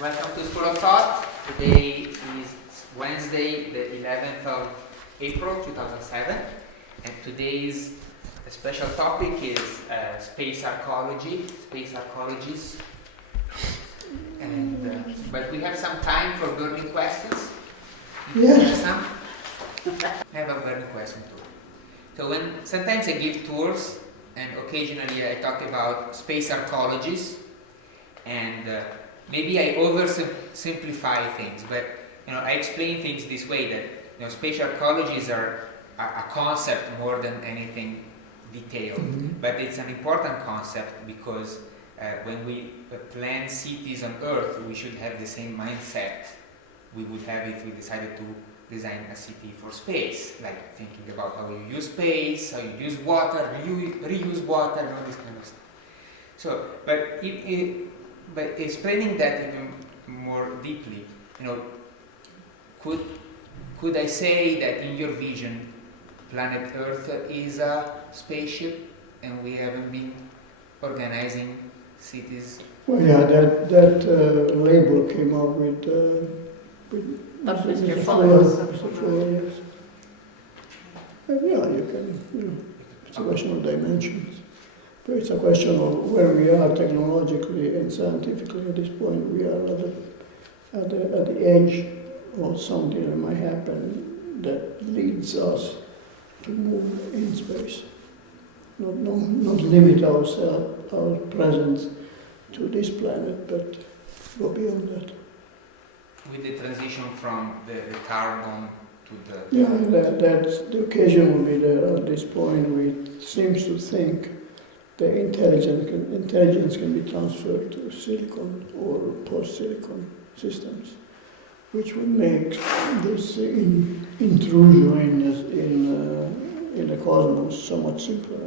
Welcome to School of Thought. Today is Wednesday, the 11th of April 2007, and today's special topic is space arcology, space arcologies. And but we have some time for burning questions. Yes. Some? I have a burning question too. So sometimes I give tours, and occasionally I talk about space arcologies, and maybe I oversimplify things, but I explain things this way that space arcologies are a concept more than anything detailed, but it's an important concept because when we plan cities on Earth, we should have the same mindset we would have if we decided to design a city for space, like thinking about how you use space, how you use water, reuse water, and all this kind of stuff. So, but explaining that even more deeply, could I say that in your vision, planet Earth is a spaceship, and we haven't been organizing cities? Well, yeah, that label came up with Mr. Fuller, yes. Yeah, you can, it's a question of dimensions. But it's a question of where we are technologically and scientifically at this point. We are at the edge of something that might happen that leads us to move in space. Not limit ourselves, our presence to this planet, but go beyond that. With the transition from the carbon to the... Yeah, that's the occasion will be there at this point. We seems to think the intelligence can be transferred to silicon or post-silicon systems, which would make this intrusion in the cosmos so much simpler.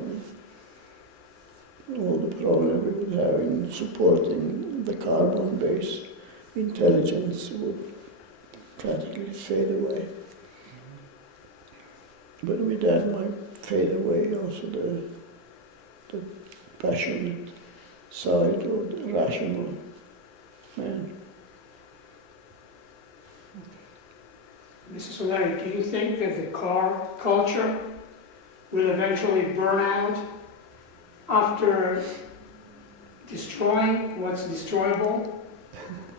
All the problem we would have in supporting the carbon-based intelligence would practically fade away. But with that might fade away also the passionate side or the rational man. Mr. Soleri, do you think that the car culture will eventually burn out after destroying what's destroyable?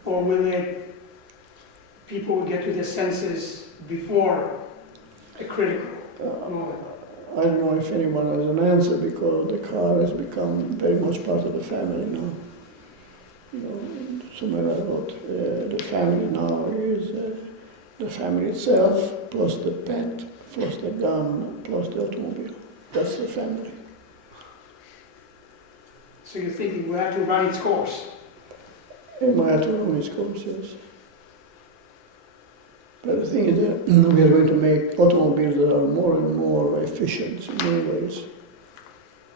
Or will people get to their senses before a critical moment? I don't know if anyone has an answer because the car has become very much part of the family now. So no matter what, the family now is the family itself, plus the pet, plus the gun, plus the automobile. That's the family. So you think it will have to run its course? It might have to run its course, yes. But the thing is that we are going to make automobiles that are more and more efficient in many ways.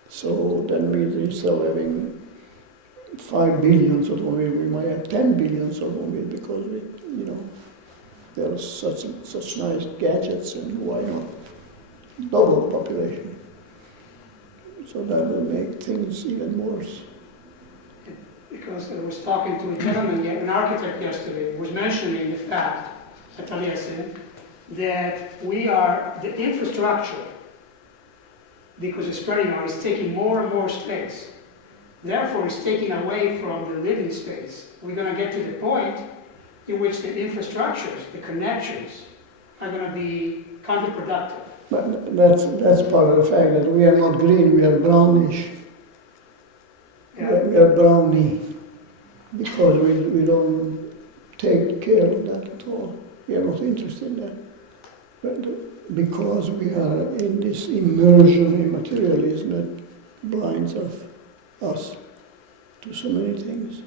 So that means instead of having 5 billion automobiles, we might have 10 billion automobiles because there are such nice gadgets, and why not double population? So that will make things even worse. Because I was talking to a gentleman, an architect yesterday, who was mentioning the fact, that the infrastructure, because it's spreading out, is taking more and more space. Therefore, it's taking away from the living space. We're going to get to the point in which the infrastructures, the connections, are going to be counterproductive. But that's part of the fact that we are not green, we are brownish. Yeah. We are browny because we don't take care of that at all. We are not interested in that. But because we are in this immersion in materialism that blinds us to so many things.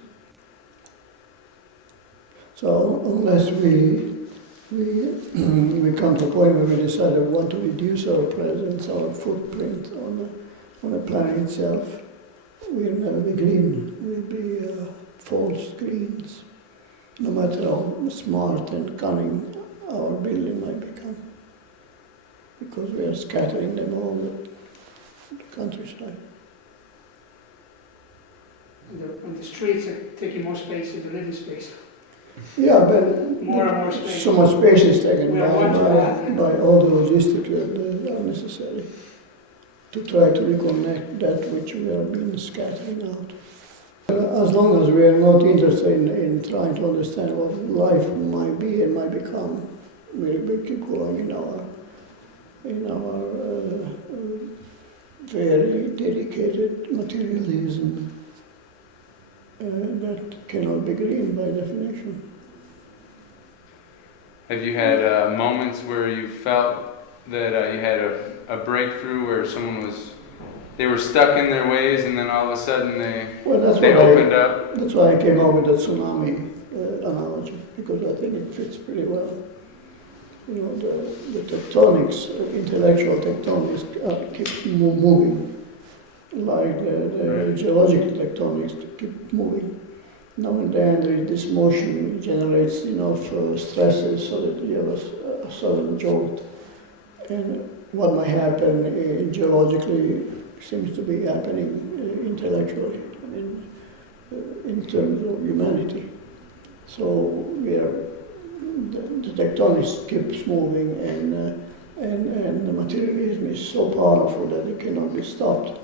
So unless we come to a point where we decide we want to reduce our presence, our footprint on the planet itself, we'll never be green. We'll be false greens, no matter how smart and cunning our building might become, because we are scattering them all the countryside. And the streets are taking more space than the living space. Yeah, but more and more space. so much space is taken We are one to one. by all the logistics that are necessary to try to reconnect that which we are being scattering out. As long as we are not interested in trying to understand what life might be and might become, we keep going in our very dedicated materialism that cannot be green by definition. Have you had moments where you felt that you had a breakthrough where they were stuck in their ways and then all of a sudden they opened up? That's why I came up with the tsunami analogy, because I think it fits pretty well. You know, the tectonics, intellectual tectonics keep moving, like the geological tectonics keep moving. Now and then there is this motion generates enough stresses so that you have a sudden jolt. And what might happen geologically seems to be happening intellectually, in terms of humanity. So the tectonics keeps moving, and the materialism is so powerful that it cannot be stopped.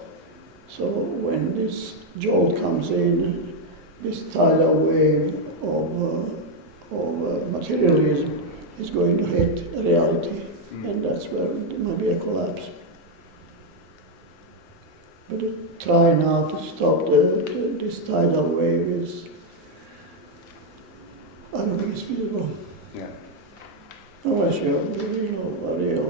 So when this jolt comes in, this tidal wave of materialism is going to hit reality, and that's where there might be a collapse. But to try now to stop this tidal wave is, I don't think it's feasible. Yeah. Unless you have a real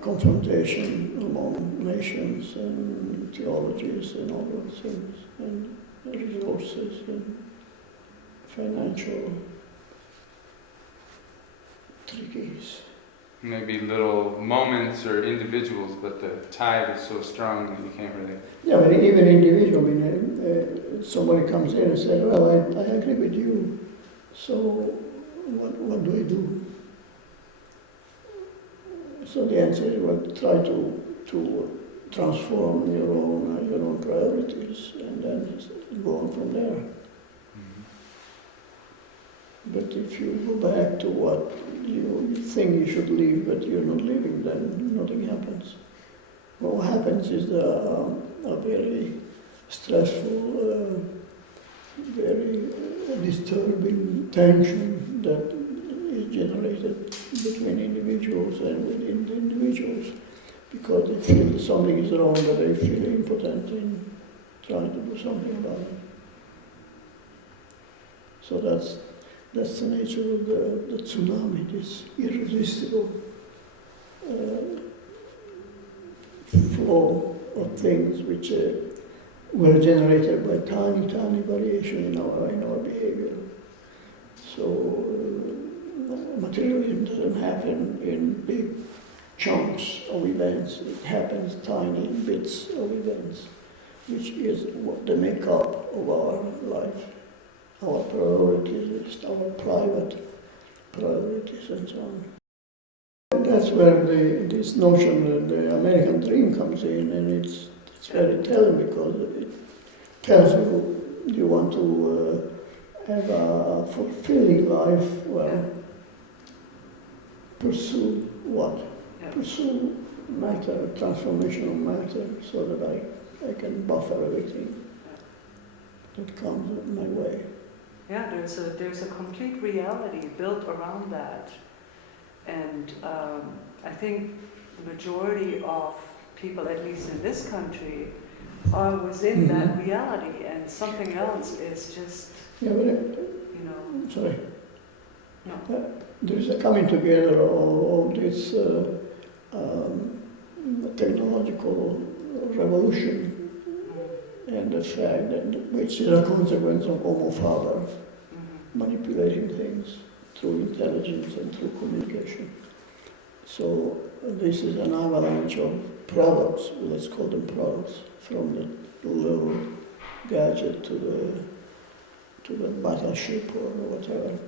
confrontation among nations and theologies and all those things, and resources and financial trickies. Maybe little moments or individuals, but the tide is so strong that you can't really... Yeah, but even individual, I mean, somebody comes in and says, well, I agree with you, so what do I do? So the answer is, well, try to transform your own priorities and then go on from there. Mm-hmm. But if you go back to what you think you should live, but you're not living, then nothing happens. What happens is a very stressful, very disturbing tension that is generated between individuals and within the individuals, because they feel that something is wrong, but they feel impotent in trying to do something about it. So that's the nature of the tsunami, this irresistible flow of things which were generated by tiny variation in our behavior. So materialism doesn't happen in big chunks of events. It happens tiny bits of events, which is what the makeup of our life, our priorities, our private priorities, and so on. And that's where this notion of the American dream comes in, and it's very telling, because it tells you want to have a fulfilling life. Well, pursue what? Yeah. Pursue matter, transformational matter, so that I can buffer everything that comes my way. Yeah, there's a complete reality built around that, and I think the majority of people, at least in this country, are within that reality, and something else is just, Sorry. No. There's a coming together of this technological revolution, and the fact that which is a consequence of Homo faber manipulating things through intelligence and through communication. So this is an avalanche of products, let's call them products, from the little gadget to the battleship or whatever.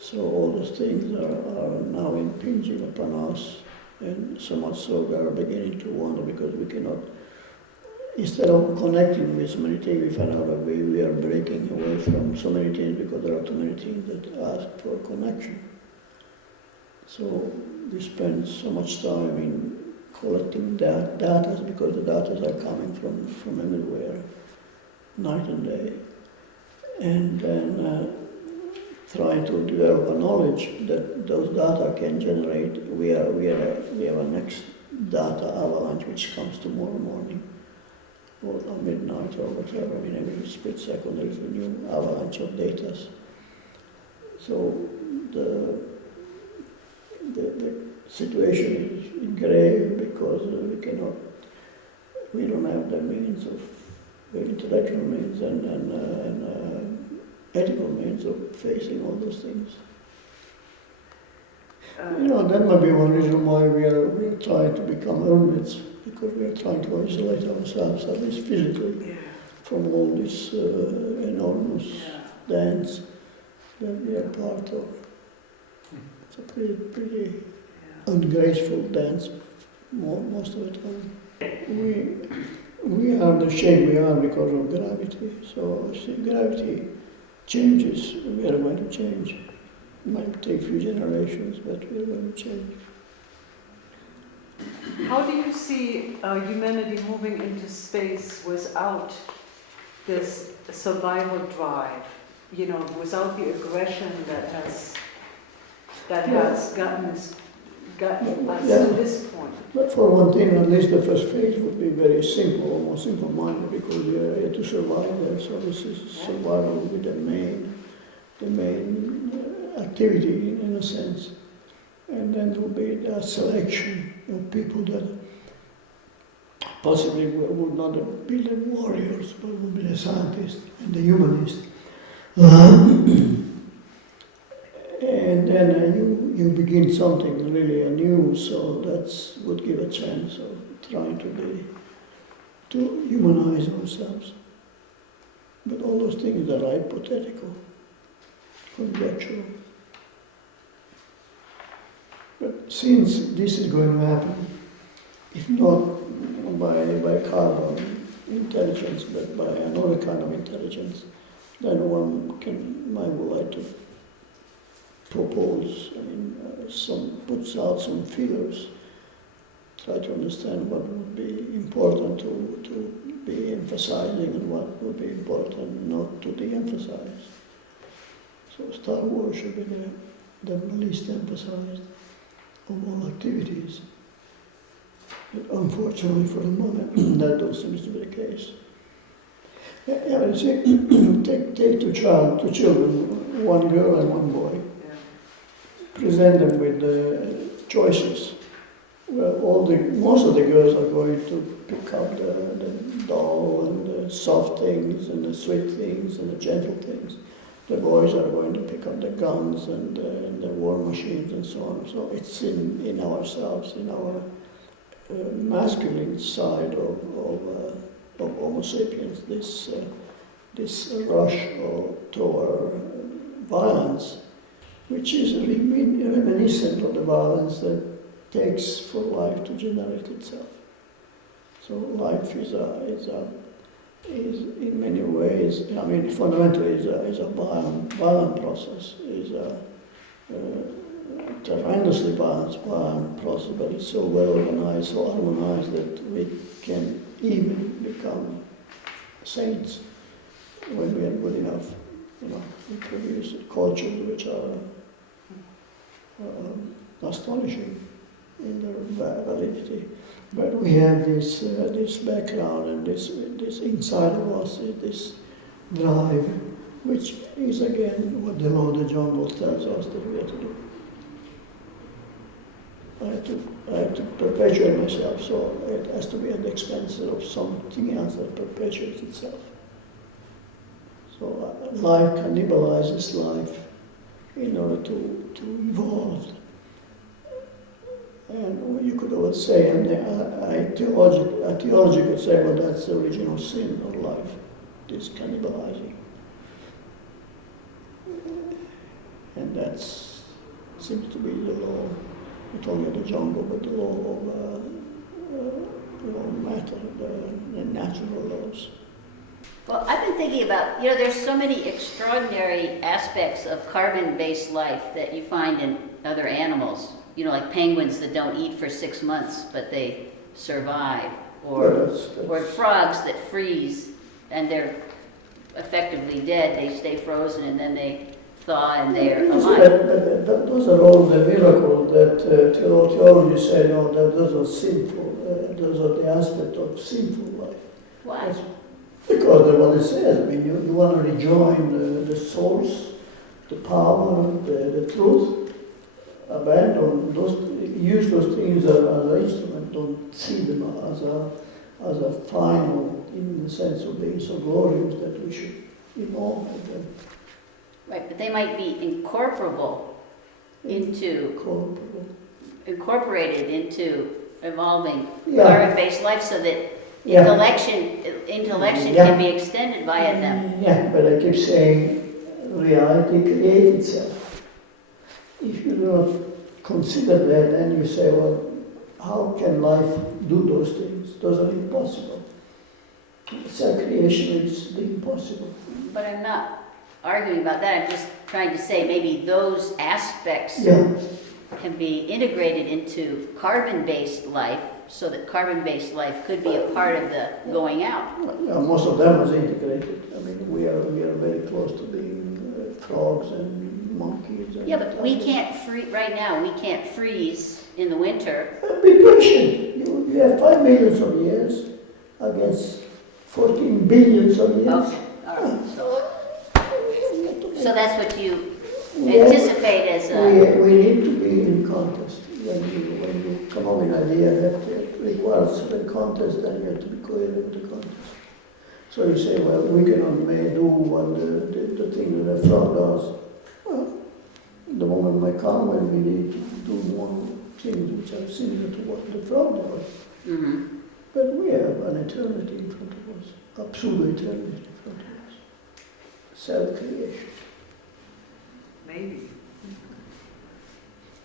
So all those things are now impinging upon us, and so much so we are beginning to wonder, because we cannot instead of connecting with so many things, we find out that we are breaking away from so many things because there are too many things that ask for connection. So we spend so much time in collecting data because the data are coming from everywhere, night and day, and then trying to develop a knowledge that those data can generate. We have a next data avalanche which comes tomorrow morning or at midnight or whatever. I mean, every split second there is a new avalanche of data. So the situation is grave because we don't have the means of the intellectual means and ethical means of facing all those things. That might be one reason why we are trying to become hermits, because we are trying to isolate ourselves, at least physically, from all this enormous dance that we are part of. It's a pretty ungraceful dance most of the time. We are the shape we are because of gravity. So if gravity changes, we are going to change. It might take a few generations, but we are going to change. How do you see humanity moving into space without this survival drive? Without the aggression that has gotten us to this point. But for one thing, at least the first phase would be very simple, almost simple-minded, because you have to survive there. So this is survival will be the main activity in a sense. And then there will be a selection of people that possibly would not be the warriors, but would be the scientists and the humanists. And then you begin something really anew, so that would give a chance of trying to humanize ourselves. But all those things are hypothetical, conjectural. But since this is going to happen, if not by carbon intelligence, but by another kind of intelligence, then one might like to propose, puts out some figures, try to understand what would be important to be emphasizing and what would be important not to de-emphasize. So Star Wars should be the least emphasized of all activities. But unfortunately for the moment, that don't seem to be the case. You see, take two children, one girl and one boy. Present them with choices. Well, most of the girls are going to pick up the doll and the soft things and the sweet things and the gentle things. The boys are going to pick up the guns and the war machines and so on. So it's in ourselves, in our masculine side of Homo sapiens, this rush toward violence, which is reminiscent of the violence that takes for life to generate itself. So life is in many ways, fundamentally is a violent process, is a tremendously violent process, but it's so well organized, so harmonized that we can even become saints when we are good enough. We produce cultures which are astonishing in their validity. But we have this background and this inside of us, this drive, which is again what the law of the jungle tells us that we have to do. I have to perpetuate myself, so it has to be at the expense of something else that perpetuates itself. So life cannibalizes life in order to evolve. And you could always say, and a theology could say, well, that's the original sin of life, this cannibalizing. And that seems to be the law, not only of the jungle, but the law of matter, the natural laws. Well, I've been thinking about, there's so many extraordinary aspects of carbon-based life that you find in other animals. Like penguins that don't eat for 6 months, but they survive. Or frogs that freeze and they're effectively dead. They stay frozen and then they thaw and they're alive. Those are all the miracles that theology say, no, that those are sinful. Those are the aspects of sinful life. Why? That's because that's what it says. I mean, you want to rejoin the source, the power, the truth, abandon those, use those things as an instrument, don't see them as a final, in the sense of being so glorious that we should emulate them. Right, but they might be incorporated into evolving carbon-based life so that intellection can be extended via them. Yeah, but I keep saying reality creates itself. If you do not consider that, then you say, well, how can life do those things? Those are impossible. Self-creation is the impossible. But I'm not arguing about that. I'm just trying to say maybe those aspects can be integrated into carbon-based life so that carbon-based life could be a part of the going out. Well, most of them is integrated. I mean, we are very close to being frogs and monkeys. And but we can't right now, we can't freeze in the winter. Be patient. You have 5 millions of years against 14 billions of years. Okay, all right. So that's what you anticipate as a... We need to be in contest. When you come up with an idea that requires a contest, then you have to be coherent with the contest. So you say, well, we cannot do what the thing that a frog does. Well, the moment may come when we need to do more things which are similar to what the frog does. Mm-hmm. But we have an eternity in front of us, a pseudo-eternity in front of us. Self-creation. Maybe.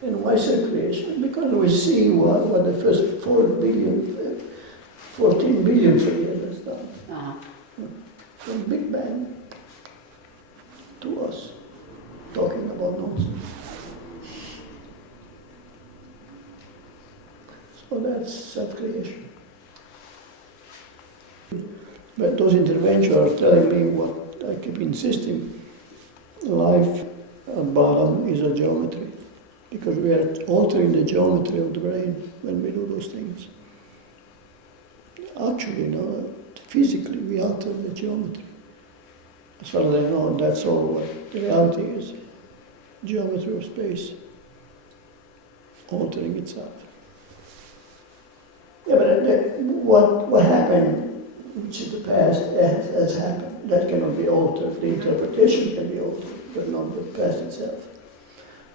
And why self-creation? Because we see what the first 14 billion of years has done. Uh-huh. From Big Bang to us, talking about nonsense. So that's self-creation. But those interventions are telling me what I keep insisting. Life at bottom is a geometry. Because we are altering the geometry of the brain when we do those things. Actually, physically we alter the geometry. As far as I know, that's all what the reality is. Geometry of space altering itself. Yeah, but what happened, which is the past, has happened. That cannot be altered. The interpretation can be altered, but not the past itself.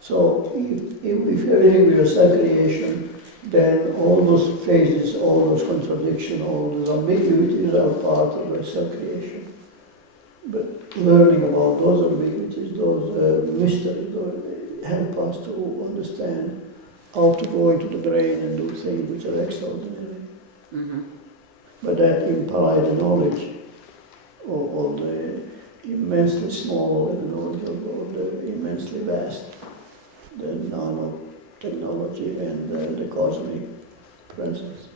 So if you're dealing with your self-creation, then all those phases, all those contradictions, all those ambiguities are part of your self-creation. But learning about those ambiguities, those mysteries, help us to understand how to go into the brain and do things which are extraordinary. Mm-hmm. But that implies the knowledge of the immensely small and the knowledge of the immensely vast. The nanotechnology and the cosmic presence.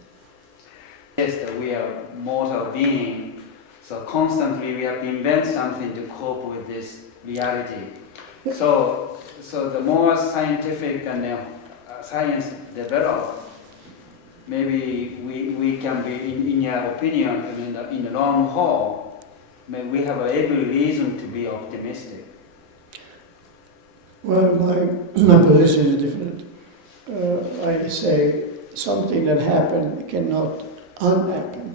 Yes, that we are mortal beings, so constantly we have to invent something to cope with this reality. So the more scientific and science develop, maybe we can be, in your opinion, in the long haul, maybe we have every reason to be optimistic. Well, my position is different. I say something that happened cannot unhappen.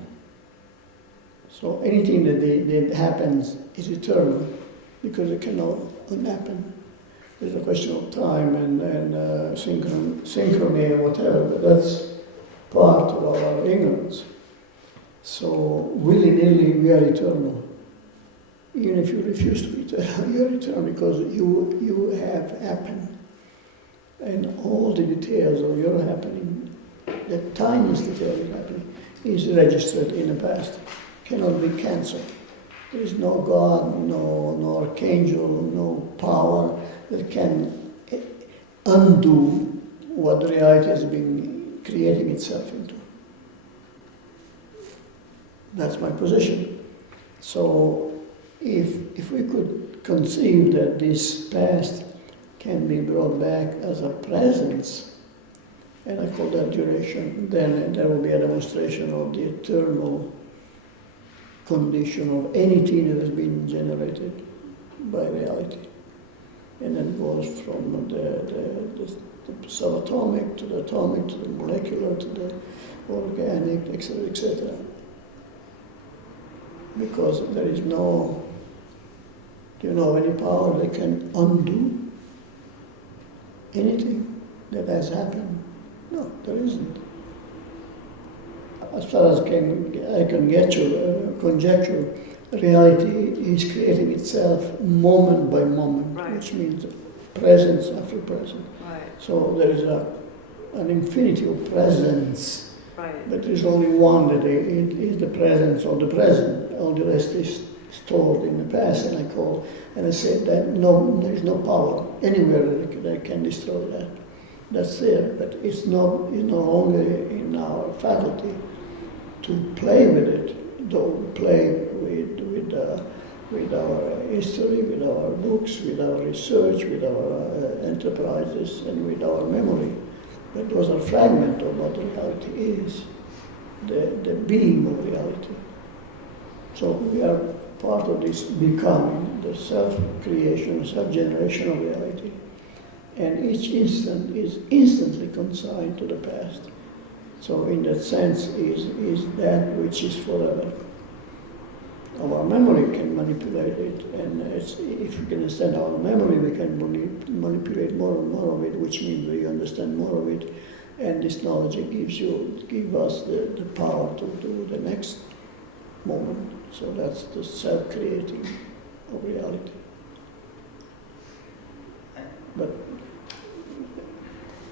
So anything that happens is eternal because it cannot unhappen. There's a question of time and synchrony or whatever, but that's part of our ignorance. So willy-nilly we are eternal. Even if you refuse to be eternal, you are eternal because you have happened. And all the details of your happening, the tiniest detail is happening, is registered in the past, cannot be cancelled. There is no God, no archangel, no power that can undo what reality has been creating itself into. That's my position. So if we could conceive that this past can be brought back as a presence, and I call that duration, then there will be a demonstration of the eternal condition of anything that has been generated by reality. And then goes from the subatomic to the atomic to the molecular to the organic, etc., etc. Because there is no, do you know, any power that can undo anything that has happened? No, there isn't. As far as I can get you, conjecture, reality is creating itself moment by moment, Right. which means presence after present. Right, So there is an infinity of presence, right. but there is only one that is the presence of the present. All the rest is stored in the past, and I said that there is no power anywhere that can destroy that. That's there, but it's no longer in our faculty to play with it, though we play with our history, with our books, with our research, with our enterprises, and with our memory. But those are fragments of what reality is, the being of reality. So we are part of this becoming, the self-creation, self-generation of reality. And each instant is instantly consigned to the past. So in that sense is that which is forever. Our memory can manipulate it, and if we can understand our memory, we can manipulate more and more of it, which means we understand more of it, and this knowledge gives us the power to do the next moment. So that's the self-creating of reality. But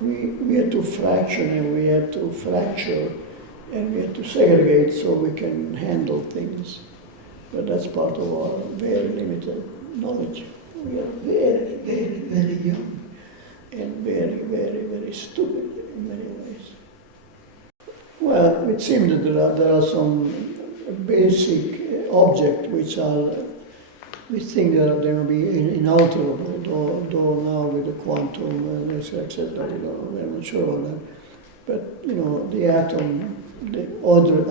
we had to fraction and we had to fracture and we had to segregate so we can handle things. But that's part of our very limited knowledge. We are very, very, very young and very, very, very stupid in many ways. Well, it seems that there are some basic objects which we think that they will be inalterable, though now with the quantum, etc., we're not sure on that. But, the atom, the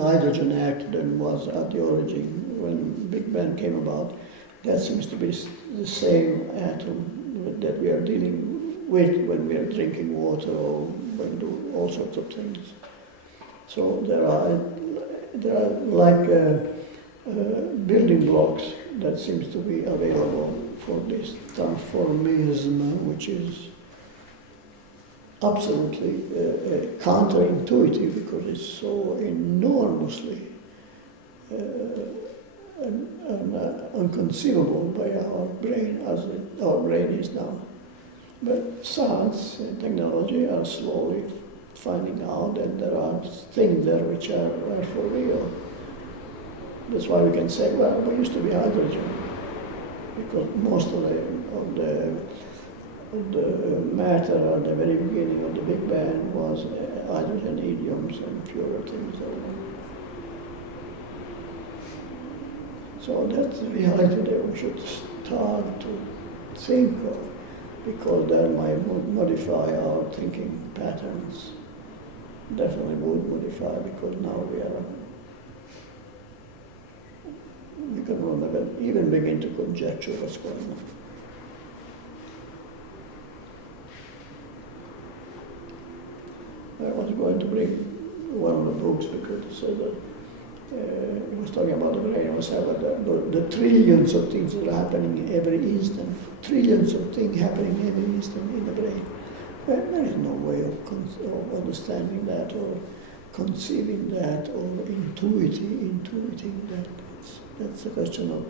hydrogen atom that was at the origin when Big Bang came about, that seems to be the same atom that we are dealing with when we are drinking water or when we do all sorts of things. So there are like building blocks that seems to be available for this transformism, which is absolutely counterintuitive because it's so enormously unconceivable by our brain as our brain is now. But science and technology are slowly finding out that there are things there which are for real. That's why we can say, well, there used to be hydrogen, because most of the matter at the very beginning of the Big Bang was hydrogen, heliums, and a few other things. So that's the reality that we should start to think of, because that might modify our thinking patterns. Definitely would modify, because now we can even begin to conjecture what's going on. I was going to bring one of the books because it said that it was talking about the brain. I was saying about the trillions of things that are happening every instant. Trillions of things happening every instant in the brain. Well, there is no way of understanding that or conceiving that or intuiting that. That's a question of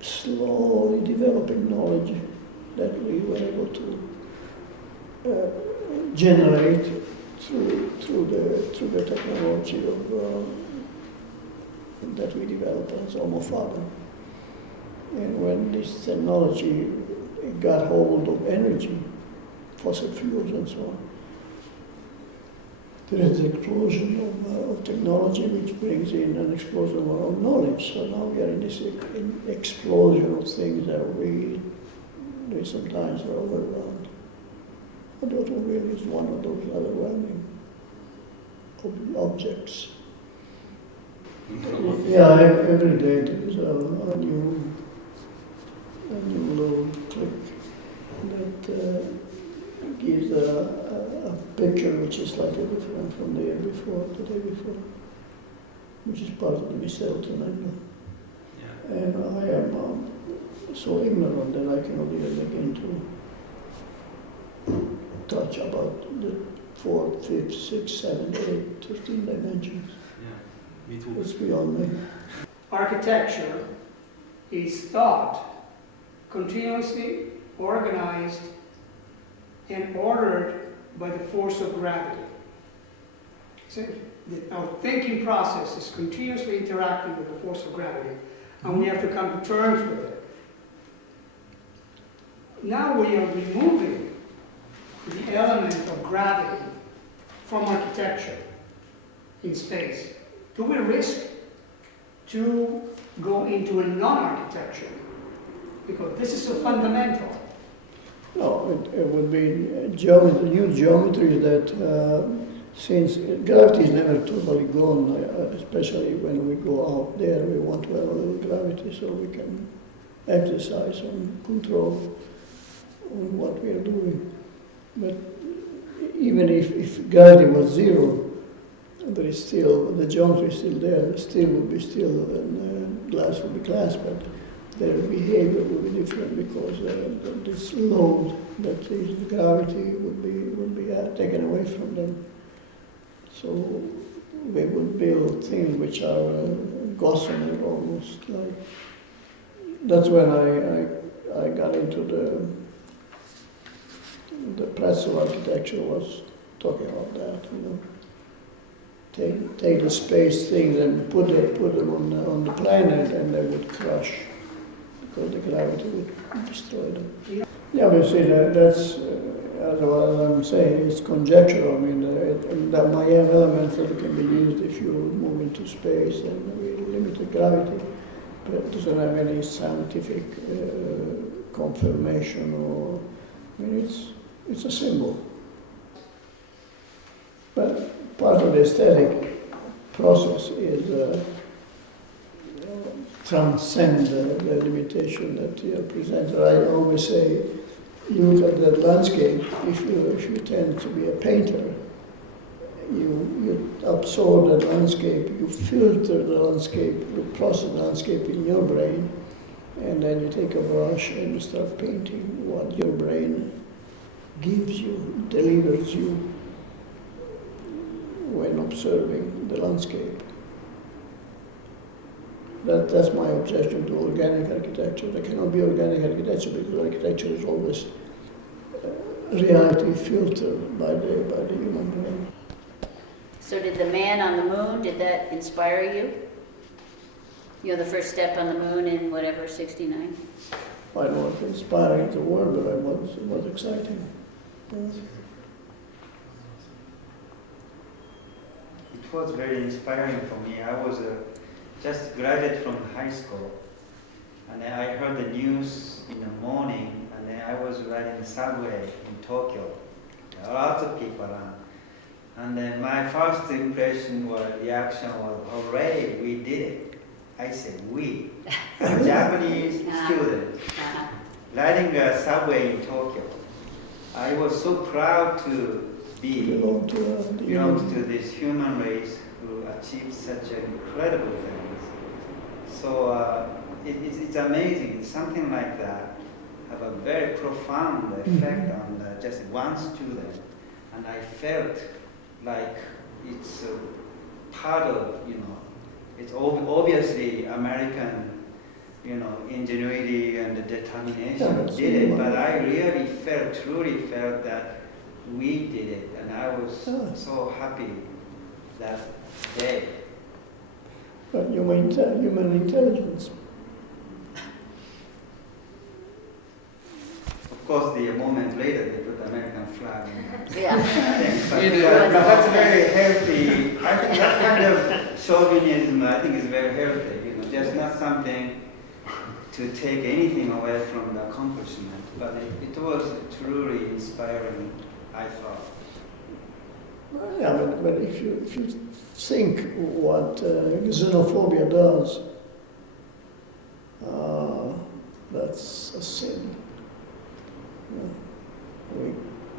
slowly developing knowledge that we were able to generate through the technology of that we developed as Homo faber. And when this technology got hold of energy, fossil fuels and so on, there is the explosion of technology which brings in an explosion of knowledge. So now we are in this explosion of things that we sometimes are overwhelmed. The automobile is one of those overwhelming objects. Yeah, every day there is a new little click that gives a picture which is slightly different from the day before, which is part of the serotonin angle. Yeah. And I am so ignorant that I cannot even begin to touch about the 4, 5, 6, 7, 8, 13 dimensions. Yeah, me too. It's beyond me. Architecture is thought continuously organized and ordered by the force of gravity. See? Our thinking process is continuously interacting with the force of gravity, and we have to come to terms with it. Now we are removing the element of gravity from architecture in space. Do we risk to go into a non-architecture? Because this is so fundamental. No, it would be new geometries that, since gravity is never totally gone, especially when we go out there, we want to have a little gravity so we can exercise and control on what we are doing. But even if gravity was zero, there is still, the geometry is still there, still would be still, and glass would be glass, but their behavior will be different because this load that is the gravity would be taken away from them. So we would build things which are gossamer almost like. That's when I got into the pretzel architecture was talking about that. Take the space things and put them on the planet and they would crush. Because the gravity would destroy them. Yeah, we see that's, as I'm saying, it's conjectural. I mean, that might have elements that can be used if you move into space and we limit the gravity, but it doesn't have any scientific confirmation or, I mean, it's a symbol. But part of the aesthetic process is transcend the limitation that you present. I always say, you look at that landscape, if you tend to be a painter, you absorb that landscape, you filter the landscape, you process the landscape in your brain, and then you take a brush and you start painting what your brain gives you, delivers you when observing the landscape. That's my objection to organic architecture. There cannot be organic architecture because architecture is always reality filtered by the human brain. So did the man on the moon, did that inspire you? You know, the first step on the moon in whatever, 69? I don't know if inspiring is a word, but it was exciting. Yeah. It was very inspiring for me. I was just graduated from high school, and then I heard the news in the morning, and then I was riding the subway in Tokyo. There are lots of people around. And then my first impression reaction was, hooray, we did it. I said, we, a Japanese student, riding a subway in Tokyo. I was so proud to belong to this human race who achieved such incredible things. So it's amazing. Something like that have a very profound effect on just one student, and I felt like it's part of, it's obviously American, ingenuity and determination did it, but I really truly felt that we did it, and I was so happy that day. But human intelligence. Of course, the moment later they put the American flag in the Yeah. thing, but, We do. but that's very healthy. I think that kind of chauvinism, I think, is very healthy. You know, just not something to take anything away from the accomplishment, but it was truly inspiring, I thought. Yeah, but if you think what xenophobia does, that's a sin.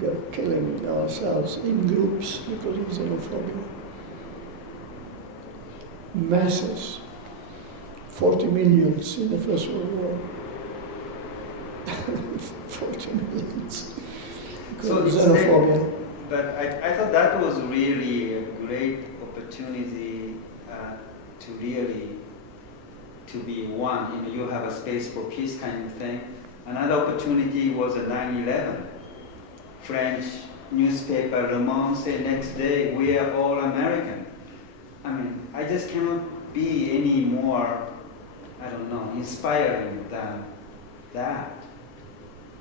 We are killing ourselves in groups because of xenophobia. Masses, 40 millions in the First World War. 40 millions because So of it's xenophobia. But I thought that was really a great opportunity to be one. You know, you have a space for peace kind of thing. Another opportunity was a 9/11. French newspaper Le Monde said next day, we are all American. I mean, I just cannot be any more, I don't know, inspiring than that.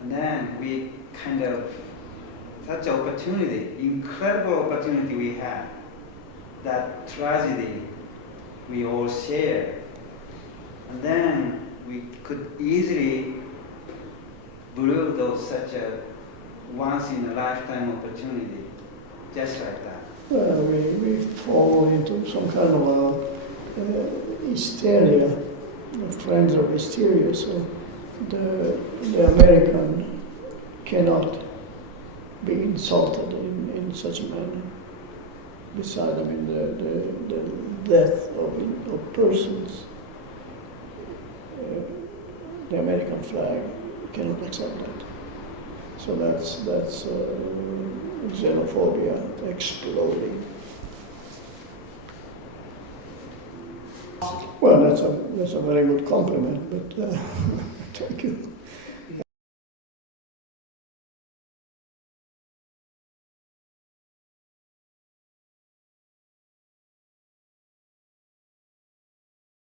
And then we kind of, such an opportunity, incredible opportunity we had, that tragedy we all share. And then we could easily brew those such a once in a lifetime opportunity, just like that. Well, we fall into some kind of a hysteria, friends of hysteria. So the American cannot be insulted in such a manner. Besides, I mean, the death of persons, the American flag cannot accept that. So that's xenophobia exploding. Well, that's a very good compliment, but thank you.